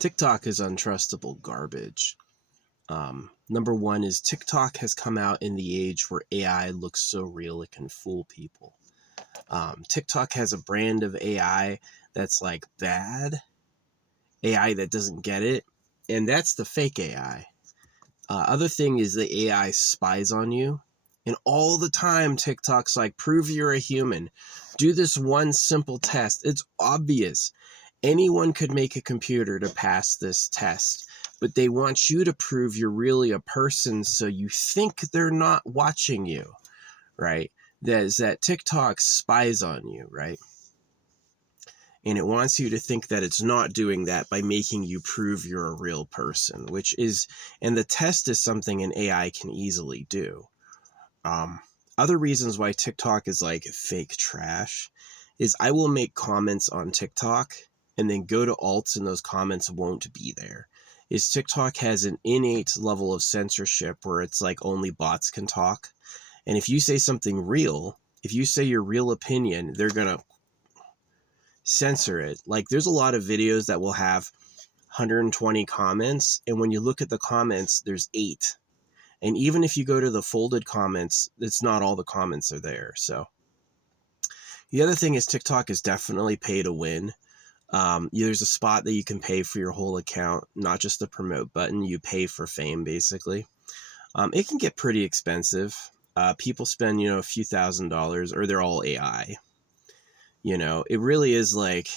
TikTok is untrustable garbage. Number one is TikTok has come out in the age where AI looks so real it can fool people. TikTok has a brand of AI that's like bad, AI that doesn't get it, and that's the fake AI. Other thing is the AI spies on you, and all the time TikTok's like, prove you're a human. Do this one simple test. It's obvious. Anyone could make a computer to pass this test, but they want you to prove you're really a person so you think they're not watching you, right? That TikTok spies on you, right? And it wants you to think that it's not doing that by making you prove you're a real person, which is, and the test is something an AI can easily do. Other reasons why TikTok is like fake trash is I will make comments on TikTok and then go to alts and those comments won't be there. Is TikTok has an innate level of censorship where it's like only bots can talk. And if you say something real, if you say your real opinion, they're going to censor it. Like there's a lot of videos that will have 120 comments, and when you look at the comments, there's 8. And even if you go to the folded comments, it's not all the comments are there. So the other thing is TikTok is definitely pay to win. There's a spot that you can pay for your whole account, not just the promote button. You pay for fame, basically. It can get pretty expensive. People spend, a few $1,000s, or they're all AI. It really is like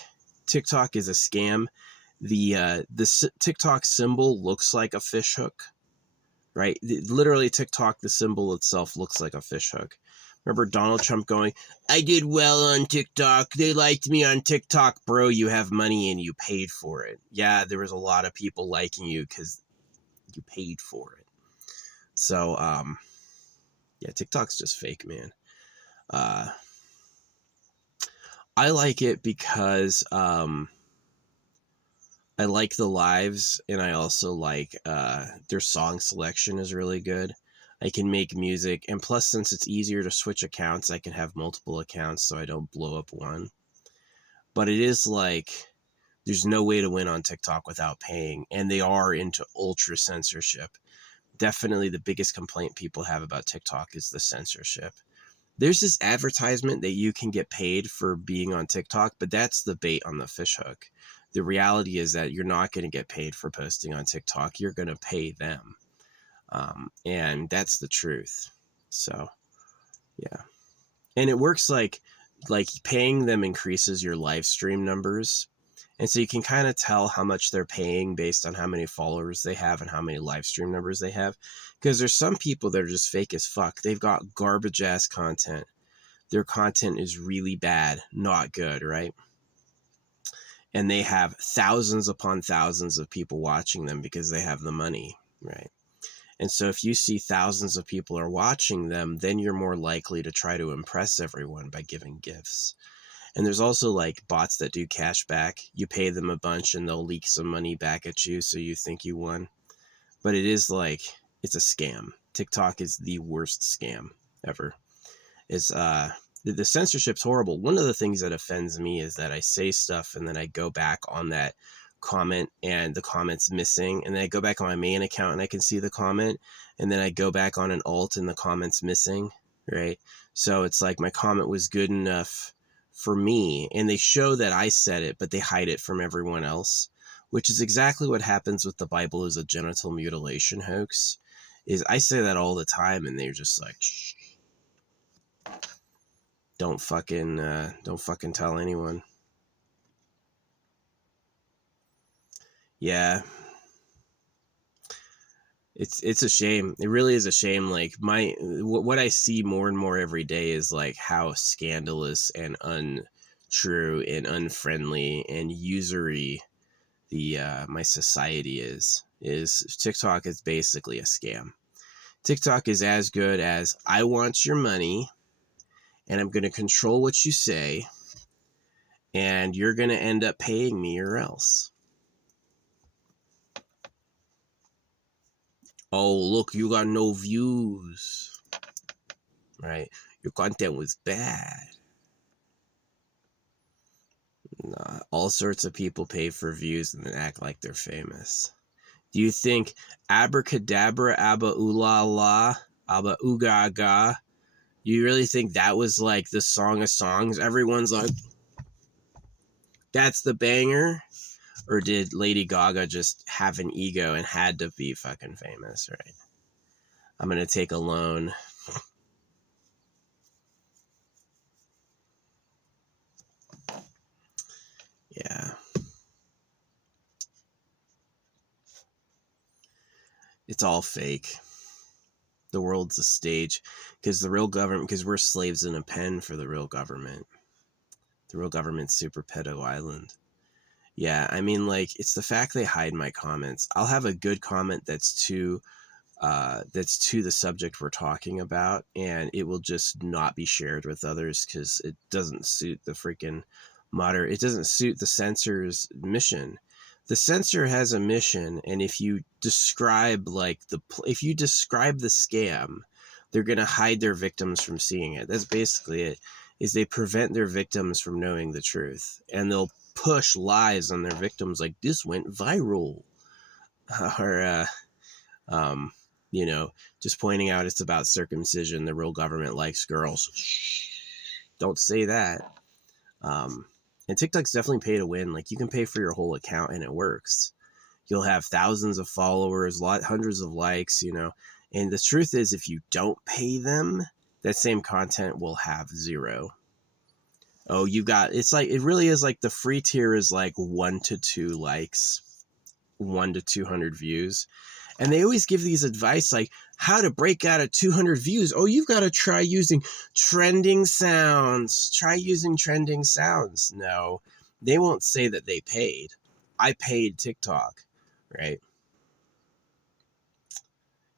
TikTok is a scam. The TikTok symbol looks like a fish hook, right? Literally, TikTok, the symbol itself looks like a fish hook. Remember Donald Trump going, I did well on TikTok. They liked me on TikTok. Bro, you have money and you paid for it. Yeah, there was a lot of people liking you because you paid for it. So, yeah, TikTok's just fake, man. I like it because I like the lives, and I also like their song selection is really good. I can make music, and plus, since it's easier to switch accounts, I can have multiple accounts so I don't blow up one. But it is like there's no way to win on TikTok without paying, and they are into ultra censorship. Definitely the biggest complaint people have about TikTok is the censorship. There's this advertisement that you can get paid for being on TikTok, but that's the bait on the fish hook. The reality is that you're not going to get paid for posting on TikTok. You're going to pay them. And that's the truth. So, yeah. And it works like paying them increases your live stream numbers. And so you can kind of tell how much they're paying based on how many followers they have and how many live stream numbers they have. Because there's some people that are just fake as fuck. They've got garbage ass content. Their content is really bad, not good, right? And they have thousands upon thousands of people watching them because they have the money, right? And so if you see thousands of people are watching them, then you're more likely to try to impress everyone by giving gifts. And there's also like bots that do cash back. You pay them a bunch and they'll leak some money back at you so you think you won. But it is like, it's a scam. TikTok is the worst scam ever. It's the censorship's horrible. One of the things that offends me is that I say stuff and then I go back on that comment and the comment's missing, and then I go back on my main account and I can see the comment, and then I go back on an alt and the comment's missing, right? So it's like my comment was good enough for me, and they show that I said it, but they hide it from everyone else, which is exactly what happens with the Bible is a genital mutilation hoax. Is I say that all the time, and they're just like, shh, don't fucking tell anyone. Yeah. It's a shame. It really is a shame. Like what I see more and more every day is like how scandalous and untrue and unfriendly and usury the my society is. TikTok is basically a scam. TikTok is as good as I want your money and I'm going to control what you say and you're going to end up paying me or else. Oh, look, you got no views. Right? Your content was bad. Nah, all sorts of people pay for views and then act like they're famous. Do you think abracadabra, abba oola la, abba ooga ga? You really think that was like the song of songs? Everyone's like, that's the banger? Or did Lady Gaga just have an ego and had to be fucking famous, right? I'm going to take a loan. Yeah. It's all fake. The world's a stage because the real government, because we're slaves in a pen for the real government. The real government's super pedo island. Yeah, I mean, like, it's the fact they hide my comments. I'll have a good comment that's to the subject we're talking about, and it will just not be shared with others because it doesn't suit the freaking it doesn't suit the censor's mission. The censor has a mission, and if you describe if you describe the scam, they're gonna hide their victims from seeing it. That's basically it. Is they prevent their victims from knowing the truth, and they'll push lies on their victims like this went viral, or um, just pointing out it's about circumcision. The real government likes girls. Shh, don't say that. And TikTok's definitely pay to win. Like, you can pay for your whole account and it works. You'll have thousands of followers, hundreds of likes, And the truth is, if you don't pay them, that same content will have zero. Oh, it really is like the free tier is like 1 to 2 likes, 1 to 200 views. And they always give these advice like how to break out of 200 views. Oh, you've got to try using trending sounds. Try using trending sounds. No, they won't say that they paid. I paid TikTok, right?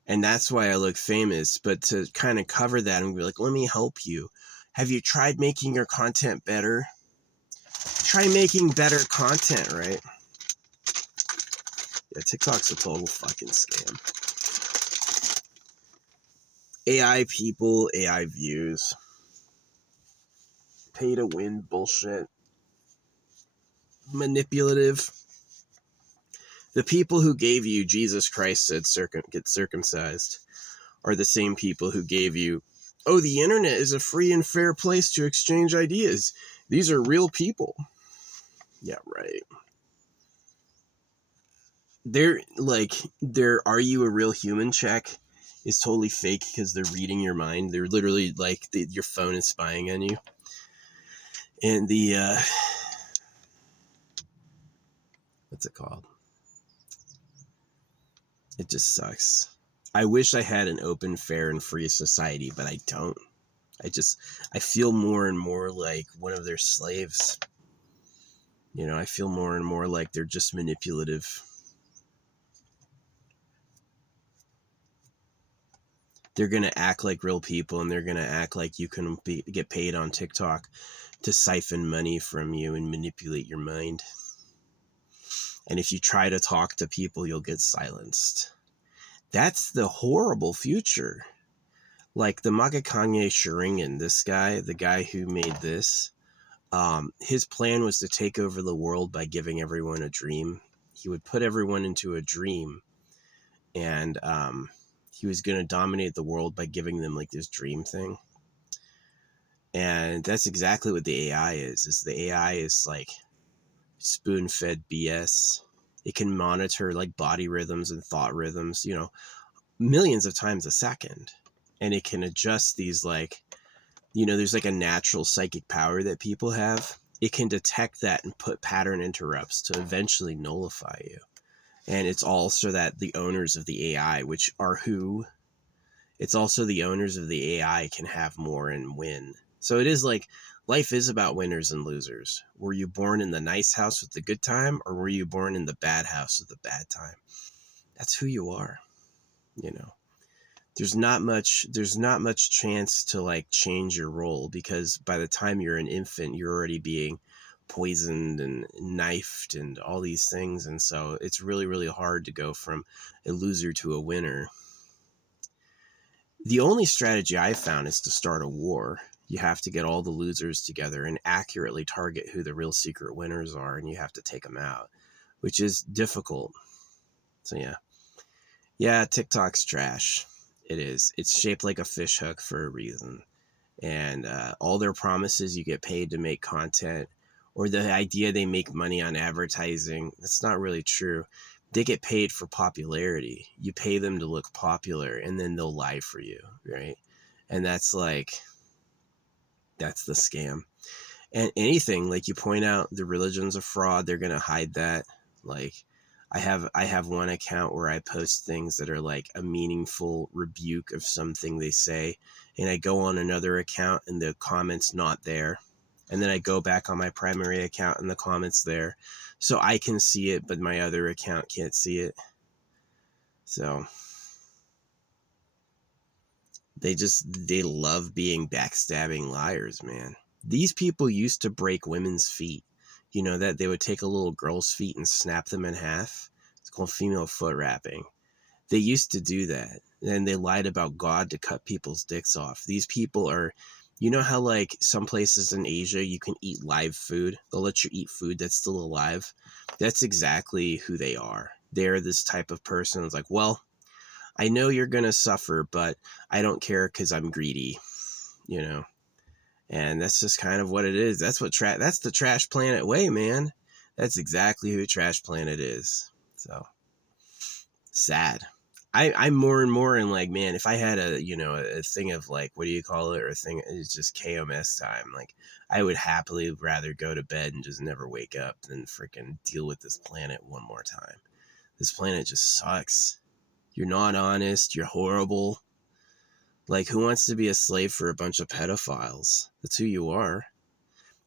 And that's why I look famous. But to kind of cover that and be like, let me help you. Have you tried making your content better? Try making better content, right? Yeah, TikTok's a total fucking scam. AI people, AI views. Pay to win bullshit. Manipulative. The people who gave you Jesus Christ said get circumcised are the same people who gave you, oh, the internet is a free and fair place to exchange ideas. These are real people. Yeah, right. Their are you a real human check is totally fake because they're reading your mind. They're literally like your phone is spying on you. And the what's it called? It just sucks. I wish I had an open, fair, and free society, but I don't. I feel more and more like one of their slaves. I feel more and more like they're just manipulative. They're going to act like real people, and they're going to act like you can get paid on TikTok to siphon money from you and manipulate your mind. And if you try to talk to people, you'll get silenced. That's the horrible future. Like the Makakanye Sharingan, this guy, the guy who made this, his plan was to take over the world by giving everyone a dream. He would put everyone into a dream, and he was going to dominate the world by giving them like this dream thing. And that's exactly what the AI is the AI is like spoon-fed BS. It can monitor like body rhythms and thought rhythms, millions of times a second. And it can adjust these there's like a natural psychic power that people have. It can detect that and put pattern interrupts to eventually nullify you. And it's also that the owners of the AI, which are who? It's also the owners of the AI can have more and win. So it is like life is about winners and losers. Were you born in the nice house with the good time, or were you born in the bad house with the bad time? That's who you are, There's not much chance to like change your role, because by the time you're an infant, you're already being poisoned and knifed and all these things. And so it's really, really hard to go from a loser to a winner. The only strategy I've found is to start a war. You have to get all the losers together and accurately target who the real secret winners are, and you have to take them out, which is difficult. So yeah, TikTok's trash. It is. It's shaped like a fish hook for a reason, and all their promises, you get paid to make content, or the idea they make money on advertising, that's not really true. They get paid for popularity. You pay them to look popular, and then they'll lie for you, right? And that's the scam. And anything, like you point out, the religion's a fraud, they're gonna hide that. Like I have one account where I post things that are like a meaningful rebuke of something they say, and I go on another account and the comments not there, and then I go back on my primary account and the comments there, so I can see it but my other account can't see it. So they love being backstabbing liars, man. These people used to break women's feet. You know that they would take a little girl's feet and snap them in half? It's called female foot wrapping. They used to do that. And they lied about God to cut people's dicks off. These people are, you know how like some places in Asia you can eat live food? They'll let you eat food that's still alive. That's exactly who they are. They're this type of person who's like, well, I know you're going to suffer, but I don't care because I'm greedy, you know? And that's just kind of what it is. That's that's the Trash Planet way, man. That's exactly who Trash Planet is. So sad. I'm more and more in like, man, if I had a thing of like, what do you call it? Or a thing, it's just KMS time. Like I would happily rather go to bed and just never wake up than freaking deal with this planet one more time. This planet just sucks. You're not honest. You're horrible. Like, who wants to be a slave for a bunch of pedophiles? That's who you are.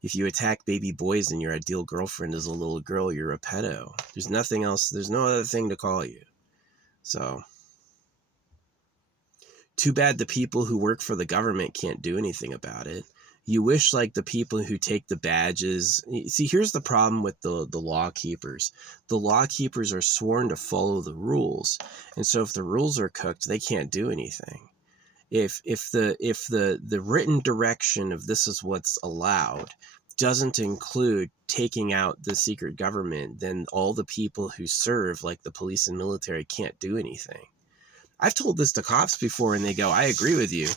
If you attack baby boys and your ideal girlfriend is a little girl, you're a pedo. There's nothing else. There's no other thing to call you. So, too bad the people who work for the government can't do anything about it. You wish like the people who take the badges. See, here's the problem with the law keepers. The law keepers are sworn to follow the rules. And so if the rules are cooked, they can't do anything. If the written direction of this is what's allowed doesn't include taking out the secret government, then all the people who serve, like the police and military, can't do anything. I've told this to cops before and they go, I agree with you.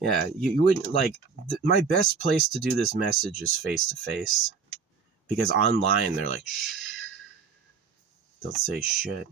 Yeah, you wouldn't like my best place to do this message is face to face, because online they're like, shh, don't say shit.